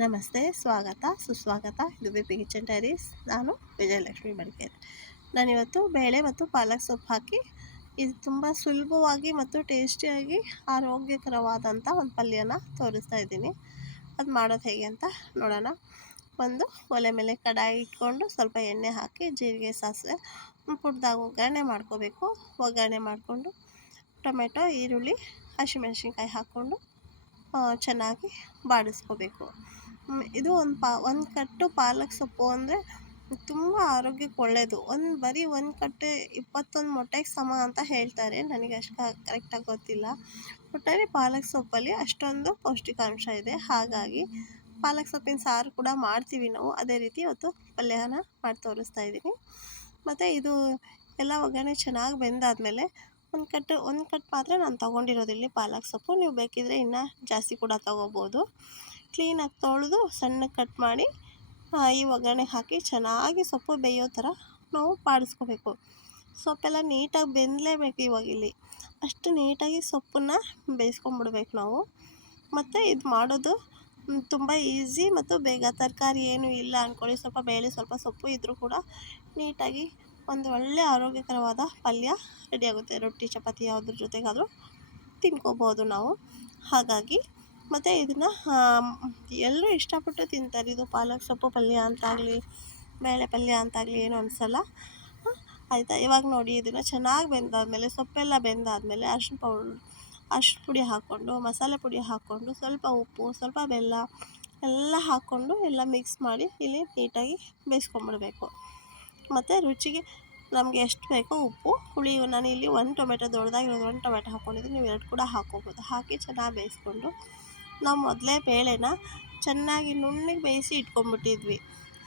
ನಮಸ್ತೆ, ಸ್ವಾಗತ, ಸುಸ್ವಾಗತ. ಇದು ಬಿ ಕಿಚನ್ ಡೈರೀಸ್ ನಾನು ವಿಜಯಲಕ್ಷ್ಮಿ ಮಡಿಕೇರಿ. ನಾನಿವತ್ತು ಬೇಳೆ ಮತ್ತು ಪಾಲಕ್ ಸೊಪ್ಪು ಹಾಕಿ, ಇದು ತುಂಬ ಸುಲಭವಾಗಿ ಮತ್ತು ಟೇಸ್ಟಿಯಾಗಿ ಆರೋಗ್ಯಕರವಾದಂಥ ಒಂದು ಪಲ್ಯನ ತೋರಿಸ್ತಾ ಇದ್ದೀನಿ. ಅದು ಮಾಡೋದು ಹೇಗೆ ಅಂತ ನೋಡೋಣ. ಒಂದು ಒಲೆ ಮೇಲೆ ಕಡಾಯಿ ಇಟ್ಕೊಂಡು ಸ್ವಲ್ಪ ಎಣ್ಣೆ ಹಾಕಿ, ಜೀರಿಗೆ, ಸಾಸಿವೆ ಪುಟ್ಟದಾಗ ಒಗ್ಗರಣೆ ಮಾಡ್ಕೋಬೇಕು. ಒಗ್ಗರಣೆ ಮಾಡಿಕೊಂಡು ಟೊಮೆಟೊ, ಈರುಳ್ಳಿ, ಹಸಿಮೆಣಸಿನ್ಕಾಯಿ ಹಾಕ್ಕೊಂಡು ಚೆನ್ನಾಗಿ ಬಾಡಿಸ್ಕೋಬೇಕು. ಇದು ಒಂದು ಪಾ, ಒಂದು ಕಟ್ಟು ಪಾಲಕ್ ಸೊಪ್ಪು ಅಂದರೆ ತುಂಬ ಆರೋಗ್ಯಕ್ಕೆ ಒಳ್ಳೆಯದು ಒಂದು ಬರೀ ಒಂದು ಕಟ್ಟು ಇಪ್ಪತ್ತೊಂದು ಮೊಟ್ಟೆಗೆ ಸಮ ಅಂತ ಹೇಳ್ತಾರೆ. ನನಗೆ ಅಷ್ಟು ಕರೆಕ್ಟಾಗಿ ಗೊತ್ತಿಲ್ಲ. ಒಟ್ಟಾರೆ ಪಾಲಕ್ ಸೊಪ್ಪಲ್ಲಿ ಅಷ್ಟೊಂದು ಪೌಷ್ಟಿಕಾಂಶ ಇದೆ. ಹಾಗಾಗಿ ಪಾಲಕ್ ಸೊಪ್ಪಿನ ಸಾರು ಕೂಡ ಮಾಡ್ತೀವಿ ನಾವು. ಅದೇ ರೀತಿ ಇವತ್ತು ಪಲ್ಯನ ಮಾಡಿ ತೋರಿಸ್ತಾ ಇದ್ದೀನಿ. ಮತ್ತು ಇದು ಎಲ್ಲ ಒಗ್ಗರಣೆ ಚೆನ್ನಾಗಿ ಬೆಂದಾದಮೇಲೆ ಒಂದು ಕಟ್ಟು, ಒಂದು ಕಟ್ ಮಾತ್ರ ನಾನು ತೊಗೊಂಡಿರೋದಿಲ್ಲ ಪಾಲಕ್ ಸೊಪ್ಪು. ನೀವು ಬೇಕಿದ್ದರೆ ಇನ್ನೂ ಜಾಸ್ತಿ ಕೂಡ ತೊಗೋಬೋದು. ಕ್ಲೀನಾಗಿ ತೊಳೆದು ಸಣ್ಣ ಕಟ್ ಮಾಡಿ ಈ ಒಗ್ಗರಣೆ ಹಾಕಿ ಚೆನ್ನಾಗಿ ಸೊಪ್ಪು ಬೇಯೋ ಥರ ನಾವು ಬಾಡಿಸ್ಕೋಬೇಕು ಸೊಪ್ಪೆಲ್ಲ ನೀಟಾಗಿ ಬೆಂದಲೇಬೇಕು ಇವಾಗ ಇಲ್ಲಿ. ಅಷ್ಟು ನೀಟಾಗಿ ಸೊಪ್ಪನ್ನು ಬೇಯಿಸ್ಕೊಂಬಿಡ್ಬೇಕು ನಾವು. ಮತ್ತು ಇದು ಮಾಡೋದು ತುಂಬ ಈಸಿ ಮತ್ತು ಬೇಗ. ತರಕಾರಿ ಏನೂ ಇಲ್ಲ ಅಂದ್ಕೊಳ್ಳಿ ಸ್ವಲ್ಪ ಬೇಳೆ, ಸ್ವಲ್ಪ ಸೊಪ್ಪು ಇದ್ದರೂ ಕೂಡ ನೀಟಾಗಿ ಒಂದು ಒಳ್ಳೆಯ ಆರೋಗ್ಯಕರವಾದ ಪಲ್ಯ ರೆಡಿಯಾಗುತ್ತೆ ರೊಟ್ಟಿ, ಚಪಾತಿ ಯಾವುದ್ರ ಜೊತೆಗಾದರೂ ತಿನ್ಕೋಬೋದು ನಾವು. ಹಾಗಾಗಿ ಮತ್ತು ಇದನ್ನು ಎಲ್ಲರೂ ಇಷ್ಟಪಟ್ಟು ತಿಂತಾರೆ. ಇದು ಪಾಲಕ್ ಸೊಪ್ಪು ಪಲ್ಯ ಅಂತಾಗಲಿ, ಬೇಳೆ ಪಲ್ಯ ಅಂತಾಗಲಿ ಏನು ಅನಿಸಲ್ಲ ಆಯಿತಾ? ಇವಾಗ ನೋಡಿ, ಇದನ್ನು ಚೆನ್ನಾಗಿ ಬೆಂದಾದಮೇಲೆ, ಸೊಪ್ಪೆಲ್ಲ ಬೆಂದಾದಮೇಲೆ ಅರ್ಶಿನ ಪೌಡರ್ ಅರ್ಶಿನ ಪುಡಿ ಹಾಕ್ಕೊಂಡು, ಮಸಾಲೆ ಪುಡಿ ಹಾಕ್ಕೊಂಡು, ಸ್ವಲ್ಪ ಉಪ್ಪು, ಸ್ವಲ್ಪ ಬೆಲ್ಲ ಎಲ್ಲ ಹಾಕ್ಕೊಂಡು ಎಲ್ಲ ಮಿಕ್ಸ್ ಮಾಡಿ ಇಲ್ಲಿ ನೀಟಾಗಿ ಬೇಯಿಸ್ಕೊಂಬಿಡ್ಬೇಕು ಮತ್ತು ರುಚಿಗೆ ನಮಗೆ ಎಷ್ಟು ಬೇಕೋ ಉಪ್ಪು, ಹುಳಿ, ನಾನು ಇಲ್ಲಿ ಒಂದು ಟೊಮೆಟೊ ದೊಡ್ಡದಾಗಿರೋದು ಒಂದು ಟೊಮೆಟೊ ಹಾಕ್ಕೊಂಡಿದ್ದೀನಿ ನೀವು ಎರಡು ಕೂಡ ಹಾಕ್ಕೋಬೋದು. ಹಾಕಿ ಚೆನ್ನಾಗಿ ಬೇಯಿಸ್ಕೊಂಡು ನಾವು ಮೊದಲೇ ಬೇಳೆನ ಚೆನ್ನಾಗಿ ನುಣ್ಣಗೆ ಬೇಯಿಸಿ ಇಟ್ಕೊಂಡ್ಬಿಟ್ಟಿದ್ವಿ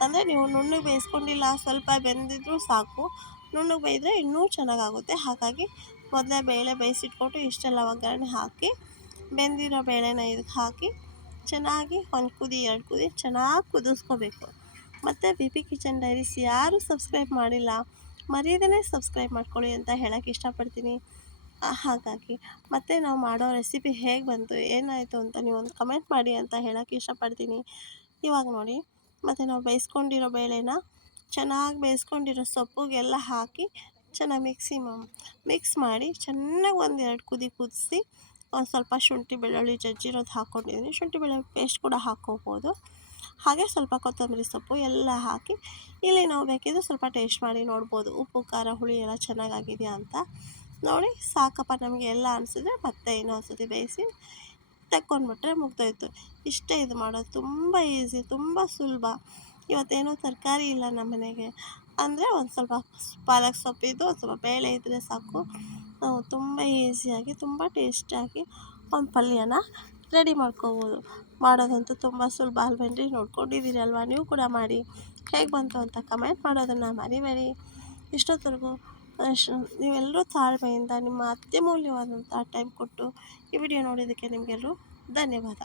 ಅಂದರೆ ನೀವು ನುಣ್ಣಗೆ ಬೇಯಿಸ್ಕೊಂಡಿಲ್ಲ, ಸ್ವಲ್ಪ ಬೆಂದಿದ್ರೂ ಸಾಕು. ನುಣ್ಣಗೆ ಬೇಯಿದ್ರೆ ಇನ್ನೂ ಚೆನ್ನಾಗಾಗುತ್ತೆ. ಹಾಗಾಗಿ ಮೊದಲೇ ಬೇಳೆ ಬೇಯಿಸಿಟ್ಕೊಂಡು ಇಷ್ಟೆಲ್ಲ ಒಗ್ಗರಣೆ ಹಾಕಿ, ಬೆಂದಿರೋ ಬೇಳೆನ ಇದಕ್ಕೆ ಹಾಕಿ, ಚೆನ್ನಾಗಿ ಒಂದು ಕುದಿ, ಎರಡು ಕುದಿ ಚೆನ್ನಾಗಿ ಕುದಿಸ್ಕೋಬೇಕು. ಮತ್ತು ಬಿ ಪಿ ಕಿಚನ್ ಡೈರೀಸ್ ಯಾರೂ ಸಬ್ಸ್ಕ್ರೈಬ್ ಮಾಡಿಲ್ಲ, ಮರ್ಯಾದೆನೇ ಸಬ್ಸ್ಕ್ರೈಬ್ ಮಾಡ್ಕೊಳ್ಳಿ ಅಂತ ಹೇಳೋಕ್ಕೆ ಇಷ್ಟಪಡ್ತೀನಿ. ಹಾಗಾಗಿ. ಮತ್ತು ನಾವು ಮಾಡೋ ರೆಸಿಪಿ ಹೇಗೆ ಬಂತು, ಏನಾಯಿತು ಅಂತ ನೀವು ಒಂದು ಕಮೆಂಟ್ ಮಾಡಿ ಅಂತ ಹೇಳೋಕ್ಕೆ ಇಷ್ಟಪಡ್ತೀನಿ. ಇವಾಗ ನೋಡಿ, ಮತ್ತು ನಾವು ಬೇಯಿಸ್ಕೊಂಡಿರೋ ಬೇಳೆನ ಚೆನ್ನಾಗಿ ಬೇಯಿಸ್ಕೊಂಡಿರೋ ಸೊಪ್ಪುಗೆಲ್ಲ ಹಾಕಿ ಚೆನ್ನಾಗಿ ಮಿಕ್ಸಿ ಮಿಕ್ಸ್ ಮಾಡಿ ಚೆನ್ನಾಗಿ ಒಂದೆರಡು ಕುದಿ ಕುದಿಸಿ ಒಂದು ಸ್ವಲ್ಪ ಶುಂಠಿ, ಬೆಳ್ಳುಳ್ಳಿ, ಜಜ್ಜಿರೋದು ಹಾಕ್ಕೊಂಡಿದ್ದೀನಿ ಶುಂಠಿ, ಬೆಳ್ಳುಳ್ಳಿ ಪೇಸ್ಟ್ ಕೂಡ ಹಾಕ್ಕೋಬೋದು ಹಾಗೆ ಸ್ವಲ್ಪ ಕೊತ್ತಂಬರಿ ಸೊಪ್ಪು ಎಲ್ಲ ಹಾಕಿ ಇಲ್ಲಿ ನಾವು ಬೇಕಿದ್ರೆ ಸ್ವಲ್ಪ ಟೇಸ್ಟ್ ಮಾಡಿ ನೋಡ್ಬೋದು. ಉಪ್ಪು, ಖಾರ, ಹುಳಿ ಎಲ್ಲ ಚೆನ್ನಾಗಾಗಿದೆಯಾ ಅಂತ. ನೋಡಿ, ಸಾಕಪ್ಪ ನಮಗೆ ಎಲ್ಲ ಅನಿಸಿದ್ರೆ ಮತ್ತೆ ಇನ್ನೊಂದು ಸತಿ ಬೇಯಿಸಿ ತಕ್ಕೊಂಡ್ಬಿಟ್ರೆ ಮುಗ್ದೋಯ್ತು. ಇಷ್ಟೇ ಇದು ಮಾಡೋದು. ತುಂಬ ಈಸಿ ತುಂಬ ಸುಲಭ. ಇವತ್ತೇನೂ ತರಕಾರಿ ಇಲ್ಲ ನಮ್ಮ ಮನೆಗೆ. ಅಂದರೆ ಒಂದು ಸ್ವಲ್ಪ ಪಾಲಕ್ ಸೊಪ್ಪಿದ್ದು, ಒಂದು ಸ್ವಲ್ಪ ಬೇಳೆ ಇದ್ದರೆ ಸಾಕು. ನಾವು ತುಂಬ ಈಸಿಯಾಗಿ ತುಂಬ ಟೇಸ್ಟಿಯಾಗಿ ಒಂದು ಪಲ್ಯನ ರೆಡಿ ಮಾಡ್ಕೋಬೋದು. ಮಾಡೋದಂತೂ ತುಂಬ ಸುಲಭ ಅಲ್ವೇನ್ರಿ? ನೋಡ್ಕೊಂಡಿದ್ದೀರಿ ಅಲ್ವಾ? ನೀವು ಕೂಡ ಮಾಡಿ. ಹೇಗೆ ಬಂತು ಅಂತ ಕಮೆಂಟ್ ಮಾಡೋದನ್ನು ಮರಿಬೇಡಿ. ಇಷ್ಟೊತ್ತರೆಗೂ ನೀವೆಲ್ಲರೂ ತಾಳ್ಮೆಯಿಂದ ನಿಮ್ಮ ಅತ್ಯಮೂಲ್ಯವಾದಂಥ ಟೈಮ್ ಕೊಟ್ಟು ಈ ವಿಡಿಯೋ ನೋಡಿದ್ದಕ್ಕೆ ನಿಮಗೆಲ್ಲರೂ ಧನ್ಯವಾದ.